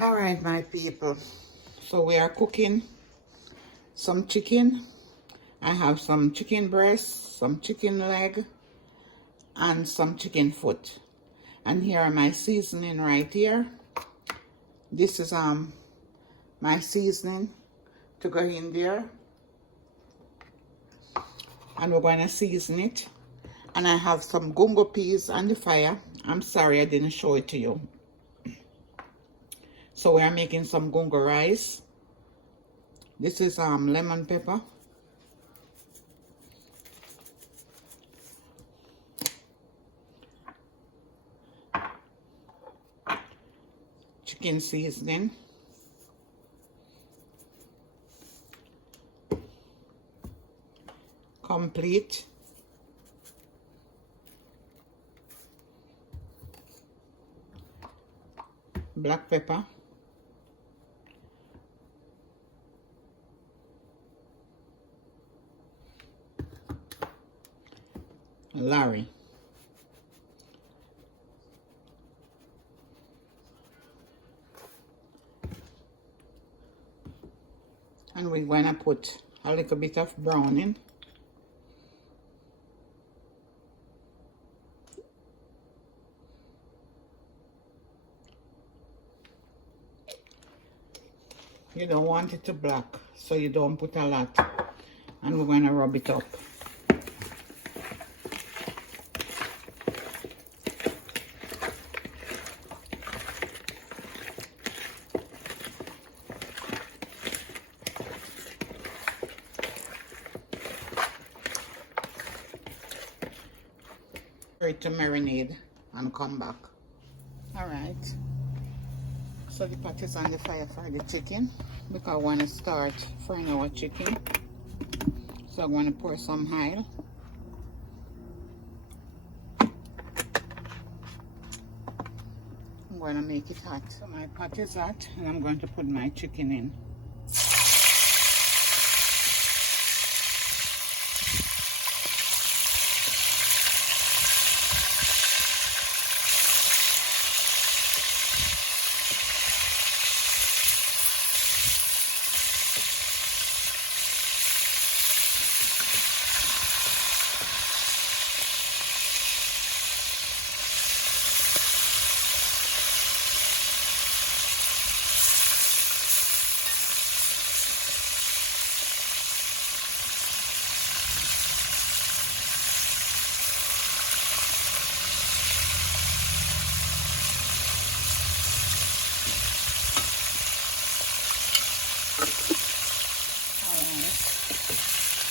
All right, my people. So we are cooking some chicken. I have some chicken breast, some chicken leg, and some chicken foot. And here are my seasoning right here. This is my seasoning to go in there. And we're going to season it. And I have some gungo peas on the fire. I'm sorry I didn't show it to you. So we are making some gungo rice. This is lemon pepper. Chicken seasoning. Complete. Black pepper. Larry. And we're going to put a little bit of browning. You don't want it to black, so you don't put a lot. And we're going to rub it up. For it to marinate and come back. Alright. So the pot is on the fire for the chicken because I want to start frying our chicken. So I'm going to pour some oil. I'm going to make it hot. So my pot is hot and I'm going to put my chicken in.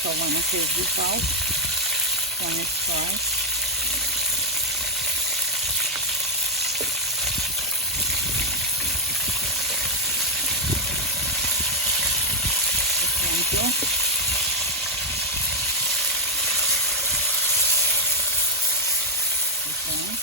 So when I take this out, when it's fried, thank you. Okay.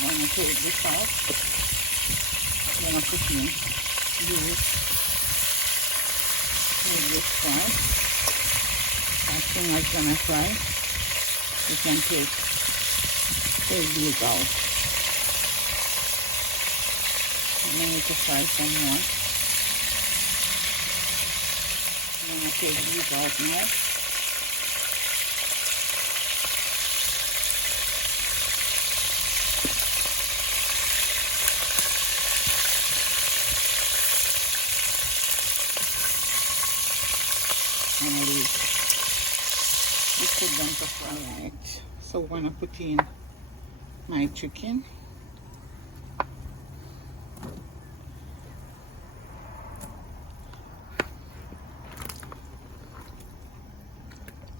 I'm going to take this out. I'm going to put in this. Make this fry. As soon as it's going to fry, you can take these out. And then you can fry some more. I'm going to take these out now. And we put them to fry. Right. So we're gonna put in my chicken.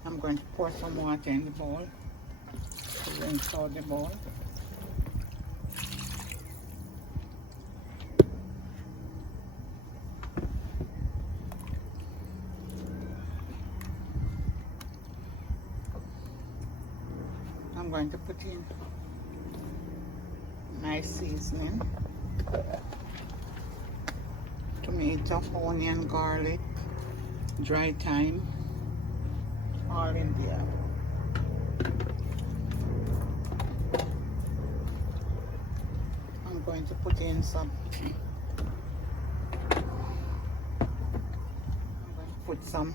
I'm going to pour some water in the bowl to rinse out the bowl. I'm going to put in My seasoning. Tomato, onion, garlic, dry thyme, all in there. I'm going to put in some. I'm going to put some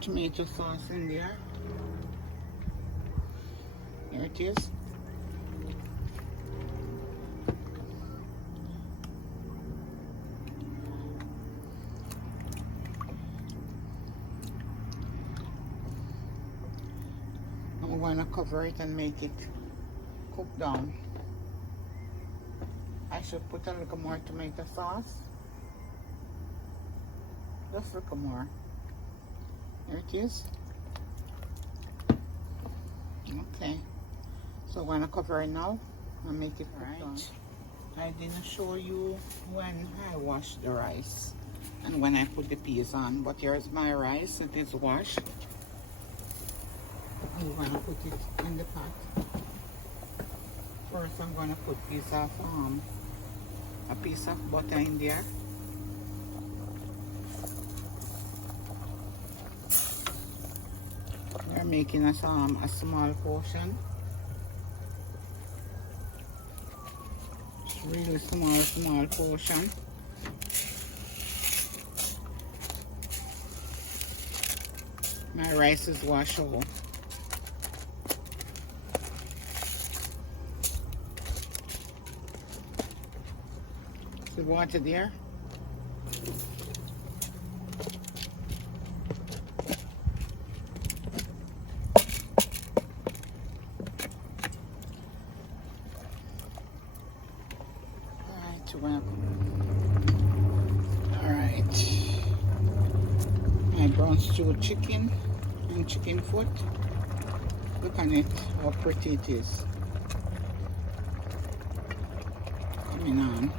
tomato sauce in there. There it is. I'm going to cover it and make it cook down. I should put a little more tomato sauce. Just a little more. There it is. Okay. So I'm going to cover it now and make it right. I didn't show you when I washed the rice and when I put the peas on, but here's my rice. It is washed. I'm going to put it in the pot. First, I'm going to put a piece of butter in there. We're making a small portion. It's really small portion. My rice is washed over. The water there. Alright. My brown stew chicken and chicken foot. Look on it, how pretty it is. Coming on.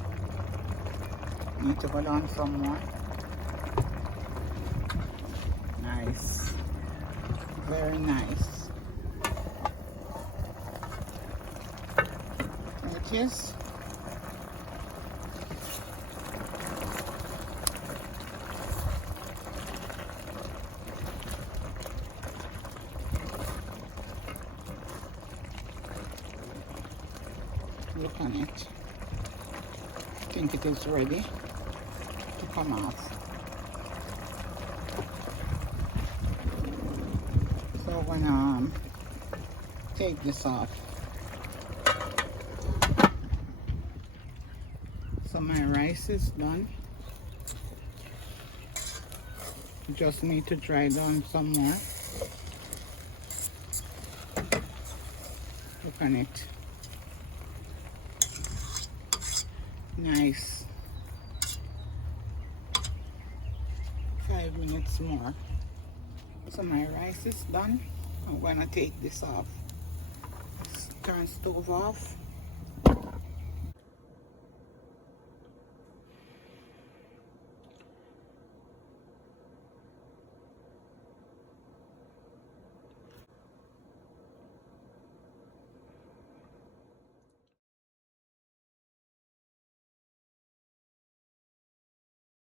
Need to go down some more. Nice. Very nice. There it is. Look on it. I think it is ready to come off. So I'm gonna take this off. So my rice is done. Just need to dry down some more. Look on it. Nice. 5 minutes more. So my rice is done. I'm gonna take this off. Turn stove off.